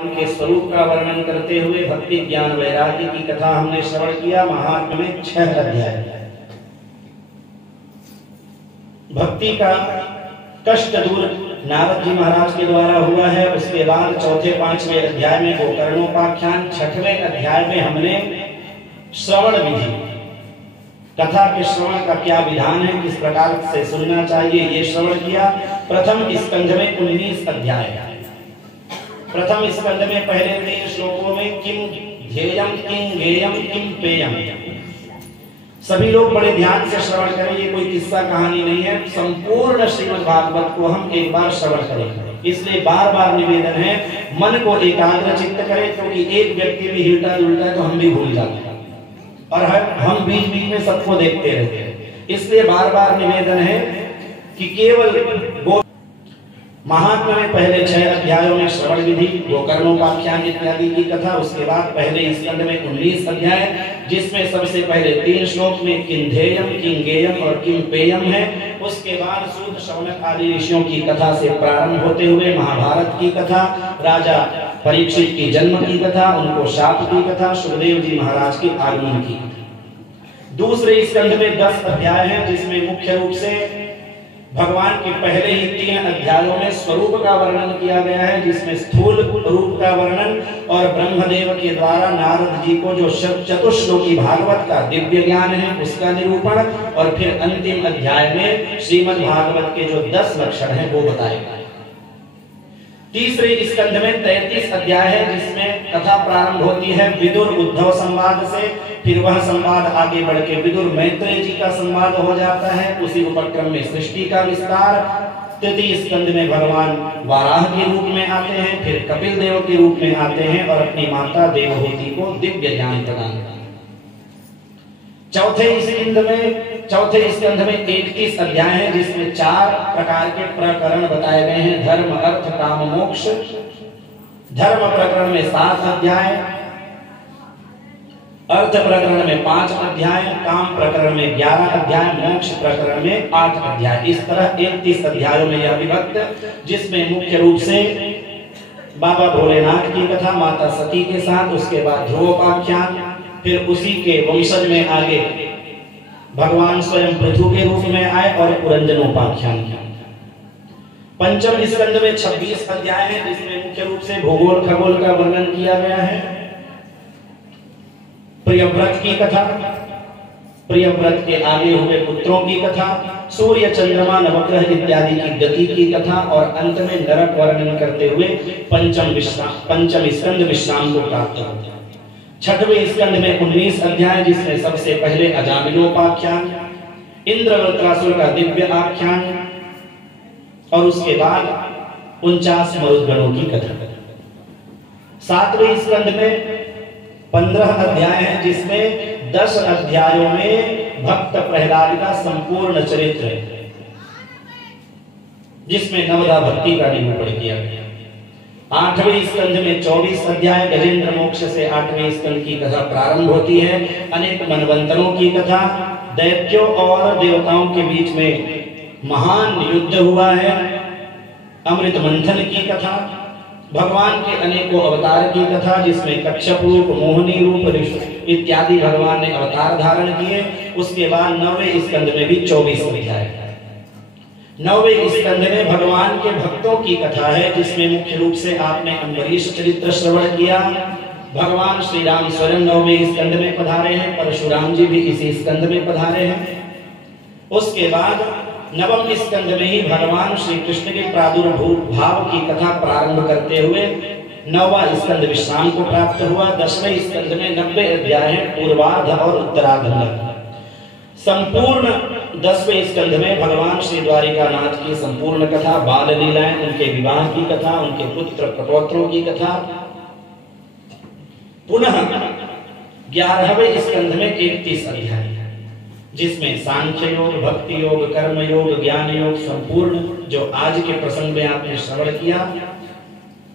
के स्वरूप का वर्णन करते हुए भक्ति ज्ञान वैराग्य की कथा हमने श्रवण किया। महात्म्य में 6 अध्याय भक्ति का कष्ट दूर नारद जी महाराज के द्वारा हुआ है। उसके बाद चौथे 5वें अध्याय में गोकर्णोपाख्यान, 6वें अध्याय में हमने श्रवण विधि, कथा के श्रवण का क्या विधान है, किस प्रकार से सुनना चाहिए, ये श्रवण किया। प्रथम स्कंध में 19 अध्याय है। प्रथम स्कंध में पहले 3 श्लोकों में किम ध्येयम, किम गेयम, किम पेयम। सभी लोग बड़े ध्यान से श्रवण करें, ये कोई किस्सा कहानी नहीं है। संपूर्ण श्रीमद् भागवत को हम एक बार श्रवण करें, इसलिए बार बार निवेदन है मन को एकाग्र चित्त करें, क्योंकि एक व्यक्ति भी हिलता जुलता है तो हम भी भूल जाते हैं और हम बीच बीच में सबको देखते रहते हैं। इसलिए बार बार निवेदन है कि केवल महात्म्य में पहले 6 अध्यायों में श्रवण विधि, गोकर्णोपाख्यान इत्यादि की कथा। उसके बाद पहले स्कंद में 19 अध्याय, जिसमें सबसे पहले 3 श्लोक में किम ध्येयम, किम गेयम और किम पेयम है। उसके बाद सूत शौनक आदि ऋषियों की कथा से प्रारंभ होते हुए महाभारत की कथा, राजा परीक्षित की जन्म की कथा, उनको शाप की कथा, सुखदेव जी महाराज के आगमन की। दूसरे स्कंद में 10 अध्याय हैं, जिसमें मुख्य रूप से भगवान के पहले ही 3 अध्यायों में स्वरूप का वर्णन किया गया है, जिसमें स्थूल रूप का वर्णन और ब्रह्मदेव के द्वारा नारद जी को जो चतुश्लोकी भागवत का दिव्य ज्ञान है उसका निरूपण, और फिर अंतिम अध्याय में श्रीमद् भागवत के जो 10 लक्षण हैं वो बताए गए। तीसरे स्कंध में 33 अध्याय है, जिसमें कथा प्रारंभ होती है विदुर उद्धव संवाद से। फिर वह संवाद आगे बढ़ के विदुर मैत्रेय जी का संवाद हो जाता है। उसी उपक्रम में सृष्टि का विस्तार। तृतीय स्कंध में भगवान वाराह के रूप में आते हैं, फिर कपिल देव के रूप में आते हैं और अपनी माता देवहूति को दिव्य ज्ञान प्रदान करते हैं। चौथे स्कंध में 31 अध्याय है, जिसमें 4 प्रकार के प्रकरण बताए गए हैं। धर्म, अर्थ, काम, मोक्ष। धर्म प्रकरण में 7 अध्याय, अर्थ प्रकरण में 5 अध्याय, काम प्रकरण में 11 अध्याय, मोक्ष प्रकरण में 8 अध्याय। इस तरह 31 अध्यायों में यह विभक्त, जिसमें मुख्य रूप से बाबा भोलेनाथ की कथा माता सती के साथ, उसके बाद ध्रुवोपाख्यान, फिर उसी के वंशज में आगे भगवान स्वयं पृथु के रूप में आए और पुरंजनोपाख्यान। पंचम स्कंद में 26 अध्याय है, जिसमें मुख्य रूप से भूगोल खगोल का वर्णन किया गया है। प्रियव्रत की कथा, प्रियव्रत के आगे हुए पुत्रों की कथा, सूर्य चंद्रमा नवग्रह इत्यादि की गति की कथा, और अंत में नरक वर्णन करते हुए पंचम स्कंद विश्राम को प्राप्त होता है। 6वें स्कंद में 19 अध्याय, जिसमें सबसे पहले अजामिलोपाख्यान, इंद्रवृत्रासुर का दिव्य आख्यान, और उसके बाद 49 मरुद्गणों की कथा। 7वें स्कंद में 15 अध्याय है, जिसमें 10 अध्यायों में भक्त प्रहलाद का संपूर्ण चरित्र है, जिसमें नवदा भक्ति का निरूपण किया गया। 8वें स्कंध में 24 अध्याय, गजेंद्र मोक्ष से 8वें स्कंध की कथा प्रारंभ होती है। अनेक मनवंतरों की कथा, दैत्यों और देवताओं के बीच में महान युद्ध हुआ है, अमृत मंथन की कथा, भगवान के अनेकों अवतार की कथा, जिसमें कच्छप रूप, मोहिनी रूप इत्यादि भगवान ने अवतार धारण किए। उसके बाद 9वें स्कंध में भी 24 अध्याय। 9वें स्कंध में भगवान के भक्तों की कथा है, जिसमें मुख्य रूप से आपने अम्बरीश चरित्र श्रवण किया। भगवान श्री राम स्वयं 9वें स्कंध में पधारे हैं, परशुराम जी भी इसी स्कंध में पधारे हैं। उसके बाद 9वें स्कंध में ही भगवान श्री कृष्ण के प्रादुर्भाव की कथा प्रारंभ करते हुए 9वां स्कंद विश्राम को प्राप्त हुआ। 10वें स्कंद में 90 अध्याय है, पूर्वार्ध और उत्तरार्ध। संपूर्ण 10वें स्कंध में भगवान श्री द्वारिकानाथ की संपूर्ण कथा, बाल लीलाएं, उनके विवाह की कथा, उनके पुत्र प्रपौत्रों की कथा। पुनः 11वें स्कंध में 31 अध्याय, जिसमें सांख्य योग, भक्ति योग, कर्म योग, ज्ञान योग संपूर्ण, जो आज के प्रसंग में आपने श्रवण किया।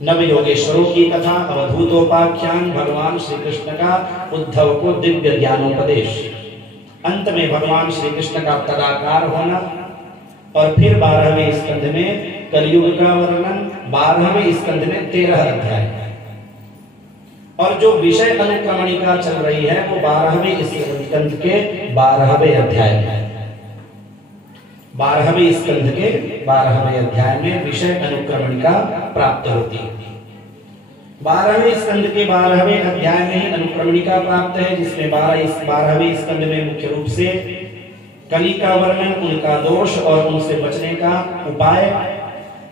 नवयोगेश्वरों की कथा, अवधूतोपाख्यान, भगवान श्री कृष्ण का उद्धव को दिव्य ज्ञानोपदेश, अंत में भगवान श्री कृष्ण का तदाकार होना, और फिर 12वें स्कंध में कलयुग का वर्णन, 12वें स्कंध में 13 अध्याय। और जो विषय अनुक्रमणिका चल रही है वो 12वें स्कंद के 12वें अध्याय में, 12वें स्कंद के 12वें अध्याय में विषय अनुक्रमणिका प्राप्त होती है। 12वें स्कंद के 12वें अध्याय में ही अनुक्रमणिका प्राप्त है, जिसमें 12वें स्कंद में मुख्य रूप से कली का वर्णन, उनका दोष और उनसे बचने का उपाय,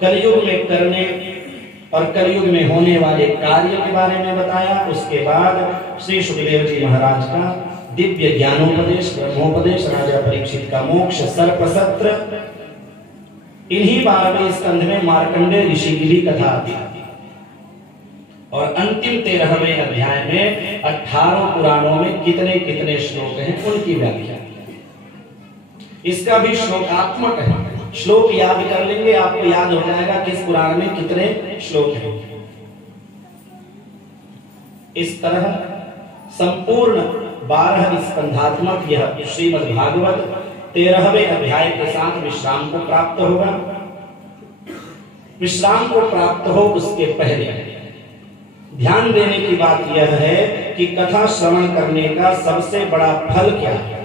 कलयुग में करने और कलयुग में होने वाले कार्य के बारे में बताया। उसके बाद श्री सुखदेव जी महाराज का दिव्य ज्ञानोपदेश, ब्रह्मोपदेश, राजा परीक्षित का मोक्ष, सर्प सत्र, इन्हीं 12वें स्कंध में मार्कंडेय ऋषि की भी कथा आती है। और अंतिम 13वें अध्याय में 18 पुराणों में कितने कितने श्लोक हैं उनकी व्याख्या। इसका भी श्लोकात्मक है, श्लोक याद कर लेंगे आपको याद हो जाएगा किस पुराण में कितने श्लोक हैं। इस तरह संपूर्ण 12 स्कंधात्मक यह श्रीमद् भागवत 13वें अध्याय के साथ विश्राम को प्राप्त होगा। विश्राम को प्राप्त हो उसके पहले ध्यान देने की बात यह है कि कथा श्रवण करने का सबसे बड़ा फल क्या है।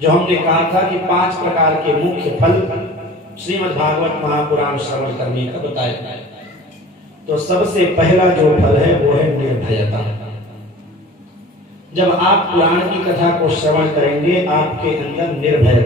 जो हमने कहा था कि 5 प्रकार के मुख्य फल श्रीमद् भागवत महापुराण श्रवण करने का बताया गया। तो सबसे पहला जो फल है वो है निर्भयता। जब आप पुराण की कथा को श्रवण करेंगे आपके अंदर निर्भयता